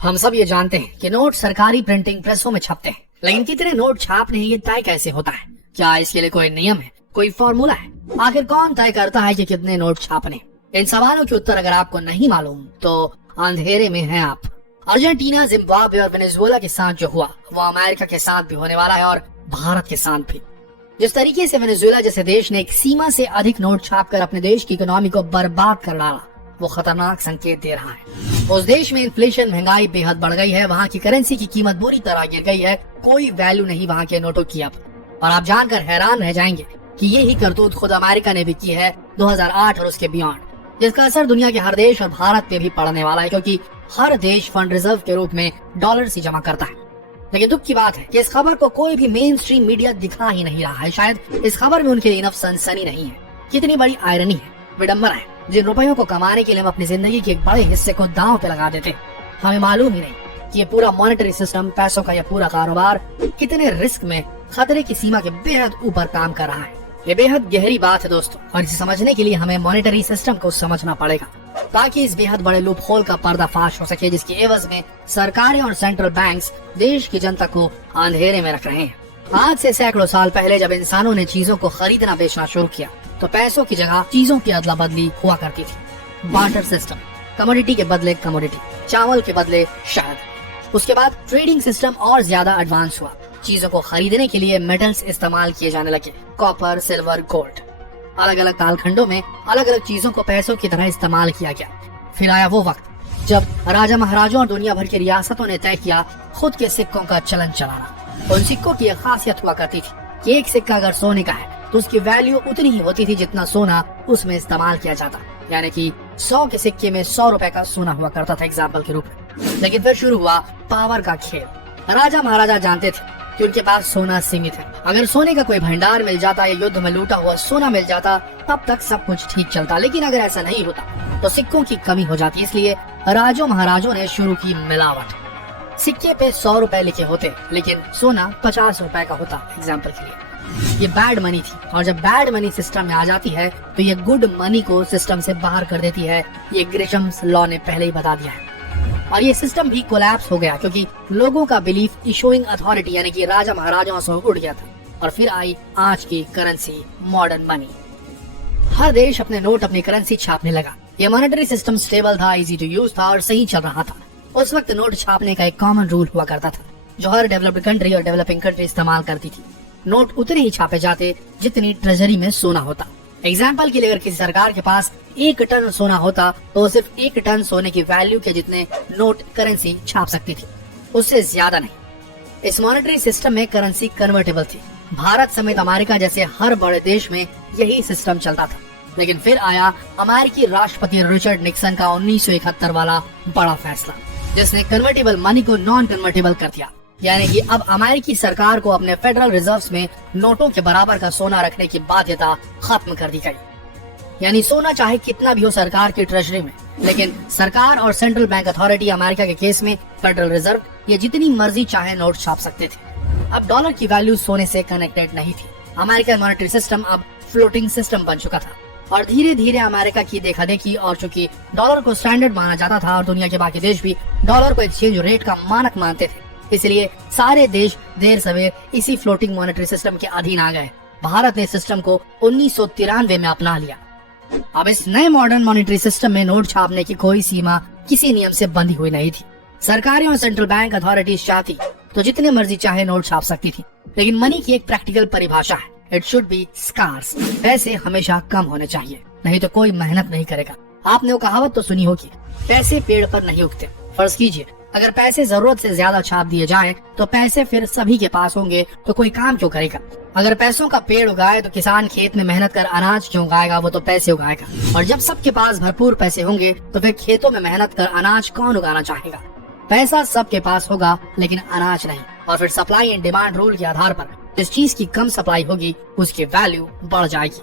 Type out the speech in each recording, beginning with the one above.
हम सब ये जानते हैं कि नोट सरकारी प्रिंटिंग प्रेसों में छपते हैं, लेकिन कितने नोट छापने हैं ये तय कैसे होता है? क्या इसके लिए कोई नियम है, कोई फॉर्मूला है? आखिर कौन तय करता है कि कितने नोट छापने? इन सवालों के उत्तर अगर आपको नहीं मालूम तो अंधेरे में हैं आप। अर्जेंटीना, जिम्बाब्वे और वेनेजुएला के साथ जो हुआ वो अमेरिका के साथ भी होने वाला है और भारत के साथ भी। जिस तरीके से वेनेजुएला जैसे देश ने एक सीमा से अधिक नोट छापकर अपने देश की इकोनॉमी को बर्बाद कर डाला, वो खतरनाक संकेत दे रहा है। उस देश में इन्फ्लेशन, महंगाई बेहद बढ़ गई है, वहाँ की करेंसी की कीमत बुरी तरह गिर गई है, कोई वैल्यू नहीं वहाँ के नोटों की अब। और आप जानकर हैरान रह जाएंगे कि यही करतूत खुद अमेरिका ने भी की है 2008 और उसके बियॉन्ड, जिसका असर दुनिया के हर देश और भारत पे भी पड़ने वाला है, क्योंकि हर देश फंड रिजर्व के रूप में डॉलर्स ही जमा करता है। लेकिन दुख की बात है कि इस खबर को कोई भी मेन स्ट्रीम मीडिया दिखा ही नहीं रहा है। शायद इस खबर में उनके लिए इनफ सनसनी नहीं है। कितनी बड़ी आयरनी है, विडंबना है। जिन रुपयों को कमाने के लिए हम अपनी जिंदगी के एक बड़े हिस्से को दांव पे लगा देते, हमें मालूम ही नहीं कि ये पूरा मॉनेटरी सिस्टम, पैसों का ये पूरा कारोबार कितने रिस्क में, खतरे की सीमा के बेहद ऊपर काम कर रहा है। ये बेहद गहरी बात है दोस्तों, और इसे समझने के लिए हमें मॉनेटरी सिस्टम को समझना पड़ेगा, ताकि इस बेहद बड़े लूप होल का पर्दाफाश हो सके, जिसकी एवज में सरकारें और सेंट्रल बैंक्स देश की जनता को अंधेरे में रख रहे हैं। आज से सैकड़ों साल पहले जब इंसानों ने चीजों को खरीदना बेचना शुरू किया, तो पैसों की जगह चीजों की अदला बदली हुआ करती थी। बार्टर सिस्टम, कमोडिटी के बदले कमोडिटी, चावल के बदले शहद। उसके बाद ट्रेडिंग सिस्टम और ज्यादा एडवांस हुआ। चीजों को खरीदने के लिए मेटल्स इस्तेमाल किए जाने लगे, कॉपर, सिल्वर, गोल्ड। अलग अलग कालखंडों में अलग अलग चीजों को पैसों की तरह इस्तेमाल किया गया। फिर आया वो वक्त जब राजा महाराजों और दुनिया भर की रियासतों ने तय किया खुद के सिक्कों का चलन चलाना। उन सिक्कों की एक खासियत हुआ करती थी कि एक सिक्का अगर सोने का है तो उसकी वैल्यू उतनी ही होती थी जितना सोना उसमें इस्तेमाल किया जाता। यानी कि 100 के सिक्के में 100 रुपए का सोना हुआ करता था एग्जाम्पल के रूप में। लेकिन फिर शुरू हुआ पावर का खेल। राजा महाराजा जानते थे कि उनके पास सोना सीमित है। अगर सोने का कोई भंडार मिल जाता या युद्ध में लूटा हुआ सोना मिल जाता, तब तक सब कुछ ठीक चलता। लेकिन अगर ऐसा नहीं होता तो सिक्कों की कमी हो जाती। इसलिए राजों महाराजों ने शुरू की मिलावट। सिक्के पे 100 रुपए लिखे होते, लेकिन सोना 50 रुपए का होता एग्जाम्पल के लिए। ये बैड मनी थी, और जब बैड मनी सिस्टम में आ जाती है तो ये गुड मनी को सिस्टम से बाहर कर देती है। ये ग्रिशम्स लॉ ने पहले ही बता दिया है। और ये सिस्टम भी कोलैप्स हो गया, क्योंकि लोगों का बिलीफ इशूइंग अथॉरिटी यानी कि राजा महाराजाओं से उड़ गया था। और फिर आई आज की करेंसी, मॉडर्न मनी। हर देश अपने नोट, अपनी करेंसी छापने लगा। ये मॉनेटरी सिस्टम स्टेबल था, इजी टू यूज था और सही चल रहा था। उस वक्त नोट छापने का एक कॉमन रूल हुआ करता था, जो हर डेवलप्ड कंट्री और डेवलपिंग कंट्री इस्तेमाल करती थी। नोट उतने ही छापे जाते जितनी ट्रेजरी में सोना होता। एग्जाम्पल के लिए अगर किसी सरकार के पास 1 टन सोना होता तो सिर्फ 1 टन सोने की वैल्यू के जितने नोट करेंसी छाप सकती थी, उससे ज्यादा नहीं। इस मॉनेटरी सिस्टम में करेंसी कन्वर्टेबल थी। भारत समेत अमेरिका जैसे हर बड़े देश में यही सिस्टम चलता था। लेकिन फिर आया अमेरिकी राष्ट्रपति रिचर्ड निक्सन का 1971 वाला बड़ा फैसला, जिसने कन्वर्टेबल मनी को नॉन कन्वर्टेबल कर दिया। यानी कि अब अमेरिकी सरकार को अपने फेडरल रिजर्व्स में नोटों के बराबर का सोना रखने की बाध्यता खत्म कर दी गई। यानी सोना चाहे कितना भी हो सरकार की ट्रेजरी में, लेकिन सरकार और सेंट्रल बैंक अथॉरिटी, अमेरिका के केस में फेडरल रिजर्व, ये जितनी मर्जी चाहे नोट छाप सकते थे। अब डॉलर की वैल्यू सोने से कनेक्टेड नहीं थी। अमेरिकन मॉनेटरी सिस्टम अब फ्लोटिंग सिस्टम बन चुका था। और धीरे धीरे अमेरिका की देखा देखी, और चूंकि डॉलर को स्टैंडर्ड माना जाता था और दुनिया के बाकी देश भी डॉलर को एक्सचेंज रेट का मानक मानते थे, इसलिए सारे देश देर सवेर इसी फ्लोटिंग मॉनेटरी सिस्टम के अधीन आ गए। भारत ने सिस्टम को 1993 में अपना लिया। अब इस नए मॉडर्न मॉनेटरी सिस्टम में नोट छापने की कोई सीमा किसी नियम से बंधी हुई नहीं थी। सरकारें और सेंट्रल बैंक अथॉरिटीज चाहती तो जितने मर्जी चाहे नोट छाप सकती थी। लेकिन मनी की एक प्रैक्टिकल परिभाषा है, इट शुड बी स्कार्स। पैसे हमेशा कम होने चाहिए, नहीं तो कोई मेहनत नहीं करेगा। आपने वो कहावत तो सुनी होगी, पैसे पेड़ पर नहीं उगते। फर्ज कीजिए अगर पैसे जरूरत से ज्यादा छाप दिए जाएं, तो पैसे फिर सभी के पास होंगे, तो कोई काम क्यों करेगा? अगर पैसों का पेड़ उगाए तो किसान खेत में मेहनत कर अनाज क्यों उगाएगा? वो तो पैसे उगाएगा। और जब सबके पास भरपूर पैसे होंगे तो फिर खेतों में मेहनत कर अनाज कौन उगाना चाहेगा? पैसा सबके पास होगा लेकिन अनाज नहीं। और फिर सप्लाई एंड डिमांड रूल के आधार पर जिस चीज की कम सप्लाई होगी उसकी वैल्यू बढ़ जाएगी,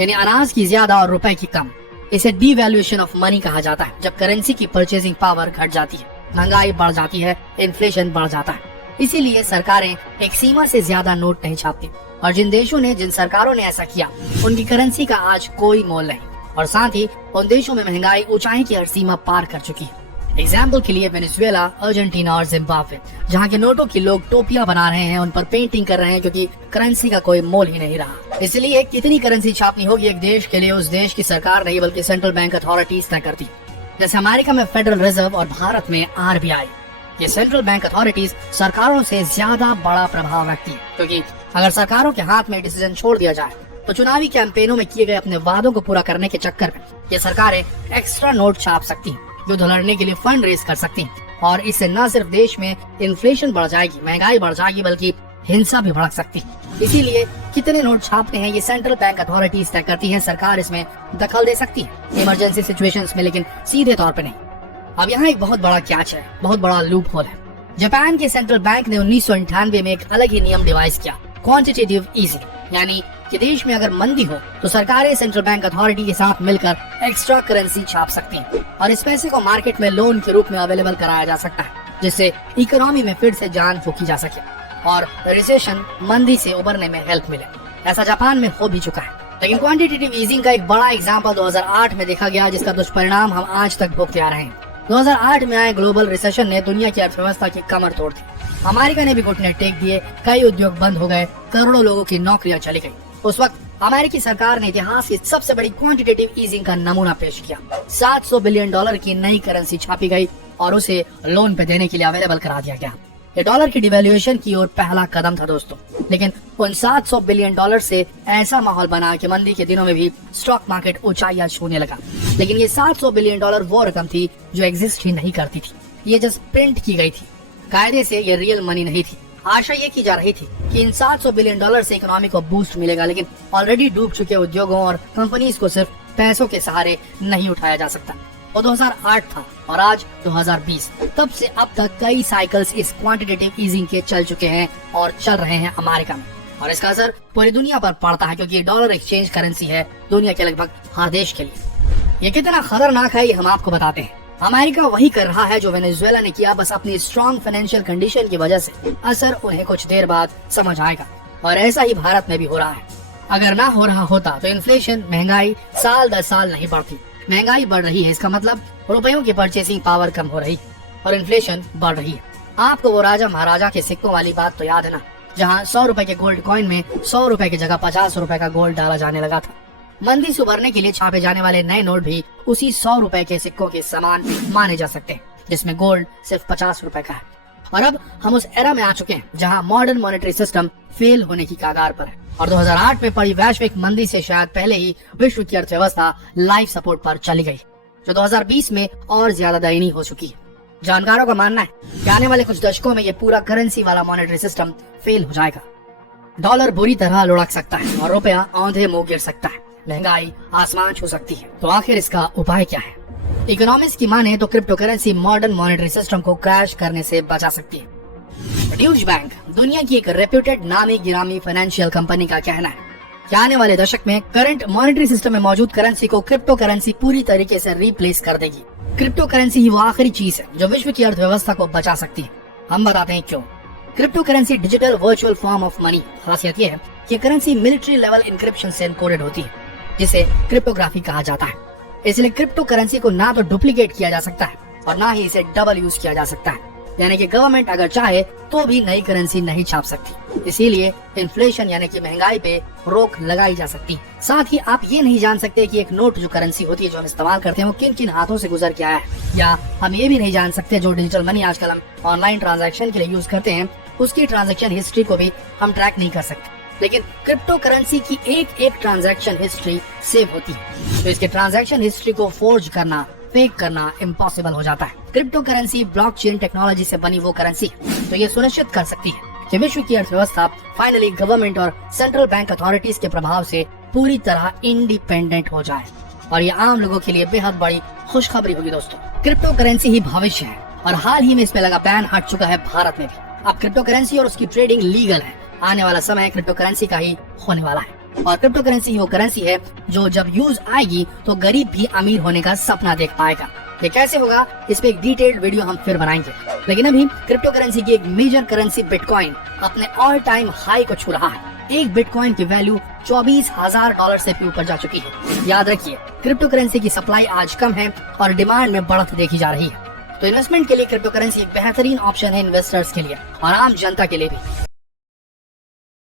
यानी अनाज की ज्यादा और रुपए की कम। इसे डीवैल्यूएशन ऑफ मनी कहा जाता है, जब करेंसी की परचेजिंग पावर घट जाती है, महंगाई बढ़ जाती है, इन्फ्लेशन बढ़ जाता है। इसीलिए सरकारें एक सीमा से ज्यादा नोट नहीं छापती। और जिन देशों ने, जिन सरकारों ने ऐसा किया, उनकी करेंसी का आज कोई मोल नहीं। और साथ ही उन देशों में महंगाई ऊंचाई की हर सीमा पार कर चुकी है। एग्जाम्पल के लिए वेनेजुएला, अर्जेंटीना और जिम्बाब्वे, जहाँ के नोटों की लोग टोपियां बना रहे हैं, उन पर पेंटिंग कर रहे हैं क्योंकि करेंसी का कोई मोल ही नहीं रहा। इसलिए कितनी करेंसी छापनी होगी एक देश के लिए उस देश की सरकार नहीं बल्कि सेंट्रल बैंक अथॉरिटीज तय करती। जैसे अमेरिका में फेडरल रिजर्व और भारत में RBI। ये सेंट्रल बैंक अथॉरिटीज सरकारों से ज्यादा बड़ा प्रभाव रखती है, क्योंकि अगर सरकारों के हाथ में डिसीजन छोड़ दिया जाए तो चुनावी कैंपेनों में किए गए अपने वादों को पूरा करने के चक्कर में ये सरकारें एक्स्ट्रा नोट छाप सकती हैं, युद्ध लड़ने के लिए फंड रेज कर सकती हैं, और इससे न सिर्फ देश में इन्फ्लेशन बढ़ जाएगी, महंगाई बढ़ जाएगी, बल्कि हिंसा भी भड़क सकती है। इसीलिए कितने नोट छापने हैं ये सेंट्रल बैंक अथॉरिटीज तय करती हैं। सरकार इसमें दखल दे सकती है इमरजेंसी सिचुएशंस में, लेकिन सीधे तौर पे नहीं। अब यहाँ एक बहुत बड़ा कैच है, बहुत बड़ा लूप होल है। जापान के सेंट्रल बैंक ने 1998 में एक अलग ही नियम डिवाइस किया, क्वांटिटेटिव ईजिंग, यानी कि देश में अगर मंदी हो तो सरकारें सेंट्रल बैंक अथॉरिटी के साथ मिलकर एक्स्ट्रा करेंसी छाप सकती हैं और इस पैसे को मार्केट में लोन के रूप में अवेलेबल कराया जा सकता है, जिससे इकोनॉमी में फिर से जान फूकी जा सके और रिसेशन, मंदी से उबरने में हेल्प मिले। ऐसा जापान में हो भी चुका है। लेकिन क्वांटिटेटिव ईजिंग का एक बड़ा एग्जाम्पल 2008 में देखा गया, जिसका दुष्परिणाम हम आज तक भुगते आ रहे हैं। 2008 में आए ग्लोबल रिसेशन ने दुनिया की अर्थव्यवस्था की कमर तोड़ दी। अमेरिका ने भी घुटने टेक दिए, कई उद्योग बंद हो गए, करोड़ों लोगों की नौकरियां चली गई। उस वक्त अमेरिकी सरकार ने इतिहास की सबसे बड़ी क्वांटिटेटिव ईजिंग का नमूना पेश किया। $700 बिलियन की नई करेंसी छापी गई और उसे लोन पे देने के लिए अवेलेबल करा दिया गया। ये डॉलर की डिवैल्यूएशन की ओर पहला कदम था दोस्तों, लेकिन उन $700 बिलियन से ऐसा माहौल बना कि मंदी के दिनों में भी स्टॉक मार्केट ऊंचाइयां छूने लगा। लेकिन ये $700 बिलियन वो रकम थी जो एग्जिस्ट ही नहीं करती थी, ये जस्ट प्रिंट की गई थी, कायदे से ये रियल मनी नहीं थी। आशा ये की जा रही थी कि इन $700 बिलियन से इकोनॉमी को बूस्ट मिलेगा, लेकिन ऑलरेडी डूब चुके उद्योगों और कंपनीज को सिर्फ पैसों के सहारे नहीं उठाया जा सकता। वो 2008 था और आज 2020। तब से अब तक कई साइकिल्स इस क्वांटिटेटिव ईजिंग के चल चुके हैं और चल रहे हैं अमेरिका में, और इसका असर पूरी दुनिया पर पड़ता है, क्योंकि डॉलर एक्सचेंज करेंसी है दुनिया के लगभग हर देश के लिए। ये कितना खतरनाक है ये हम आपको बताते हैं। अमेरिका वही कर रहा है जो वेनेजुएला ने किया, बस अपनी स्ट्रॉन्ग फाइनेंशियल कंडीशन की वजह से। असर उन्हें कुछ देर बाद समझ आएगा, और ऐसा ही भारत में भी हो रहा है। अगर ना हो रहा होता तो इन्फ्लेशन, महंगाई साल दर साल नहीं बढ़ती। महंगाई बढ़ रही है, इसका मतलब रुपयों की परचेसिंग पावर कम हो रही और इन्फ्लेशन बढ़ रही है। आपको वो राजा महाराजा के सिक्कों वाली बात तो याद है ना, जहाँ 100 रुपए के गोल्ड कॉइन में 100 रुपए की जगह 50 रुपए का गोल्ड डाला जाने लगा था। मंदी से उबरने के लिए छापे जाने वाले नए नोट भी उसी 100 रुपए के सिक्कों के समान माने जा सकते हैं, जिसमें गोल्ड सिर्फ 50 रुपए का है। और अब हम उस एरा में आ चुके हैं जहां मॉडर्न मॉनेटरी सिस्टम फेल होने की कगार पर है, और 2008 में पड़ी वैश्विक मंदी से शायद पहले ही विश्व की अर्थव्यवस्था लाइफ सपोर्ट पर चली गई, जो 2020 में और ज्यादा दयनीय हो चुकी है। जानकारों का मानना है कि आने वाले कुछ दशकों में ये पूरा करेंसी वाला मॉनेटरी सिस्टम फेल हो जाएगा। डॉलर बुरी तरह लुढ़क सकता है और रुपया औंधे मुंह गिर सकता है, महंगाई आसमान छू सकती है। तो आखिर इसका उपाय क्या है? इकोनॉमिस्ट की माने तो crypto currency modern monetary system को क्रैश करने से बचा सकती है। ड्यूश बैंक, दुनिया की एक रेप्यूटेड नामी गिरामी फाइनेंशियल कंपनी का कहना है कि आने वाले दशक में करंट मॉनेटरी सिस्टम में मौजूद करेंसी को क्रिप्टो करेंसी पूरी तरीके से रिप्लेस कर देगी। क्रिप्टो करेंसी ही वो आखिरी चीज है जो विश्व की अर्थव्यवस्था को बचा सकती है। हम बताते हैं क्यों। Crypto currency digital virtual form of money. खासियत ये है कि करेंसी मिलिट्री लेवल इंक्रिप्शन से एनकोडेड होती है, जिसे क्रिप्टोग्राफी कहा जाता है। इसलिए क्रिप्टो करेंसी को ना तो डुप्लीकेट किया जा सकता है और ना ही इसे डबल यूज किया जा सकता है, यानी कि गवर्नमेंट अगर चाहे तो भी नई करेंसी नहीं छाप सकती। इसीलिए इन्फ्लेशन यानी कि महंगाई पे रोक लगाई जा सकती है। साथ ही आप ये नहीं जान सकते कि एक नोट जो करेंसी होती है जो हम इस्तेमाल करते हैं वो किन किन हाथों से गुजर के आया है, या हम ये भी नहीं जान सकते जो डिजिटल मनी आजकल हम ऑनलाइन ट्रांजैक्शन के लिए यूज करते हैं उसकी ट्रांजैक्शन हिस्ट्री को भी हम ट्रैक नहीं कर सकते। लेकिन क्रिप्टो करेंसी की एक एक ट्रांजैक्शन हिस्ट्री सेव होती है, तो इसके ट्रांजैक्शन हिस्ट्री को फोर्ज करना, फेक करना इम्पॉसिबल हो जाता है। क्रिप्टो करेंसी ब्लॉकचेन टेक्नोलॉजी से बनी वो करेंसी है तो ये सुनिश्चित कर सकती है कि विश्व की अर्थव्यवस्था फाइनली गवर्नमेंट और सेंट्रल बैंक अथॉरिटीज के प्रभाव से पूरी तरह इंडिपेंडेंट हो जाए, और ये आम लोगों के लिए बेहद बड़ी खुशखबरी होगी दोस्तों। क्रिप्टो करेंसी ही भविष्य है और हाल ही में इस पे लगा बैन हट चुका है भारत में भी। अब क्रिप्टो करेंसी और उसकी ट्रेडिंग लीगल है। आने वाला समय क्रिप्टो करेंसी का ही होने वाला है, और क्रिप्टो करेंसी वो करेंसी है जो जब यूज आएगी तो गरीब भी अमीर होने का सपना देख पाएगा। ये कैसे होगा इस पे एक डिटेल्ड वीडियो हम फिर बनाएंगे, लेकिन अभी क्रिप्टो करेंसी की एक मेजर करेंसी बिटकॉइन अपने ऑल टाइम हाई को छू रहा है। एक बिटकॉइन की वैल्यू $24,000 से भी ऊपर जा चुकी है। याद रखिए, क्रिप्टो करेंसी की सप्लाई आज कम है और डिमांड में बढ़त देखी जा रही है। तो इन्वेस्टमेंट के लिए क्रिप्टो करेंसी एक बेहतरीन ऑप्शन है इन्वेस्टर्स के लिए और आम जनता के लिए भी।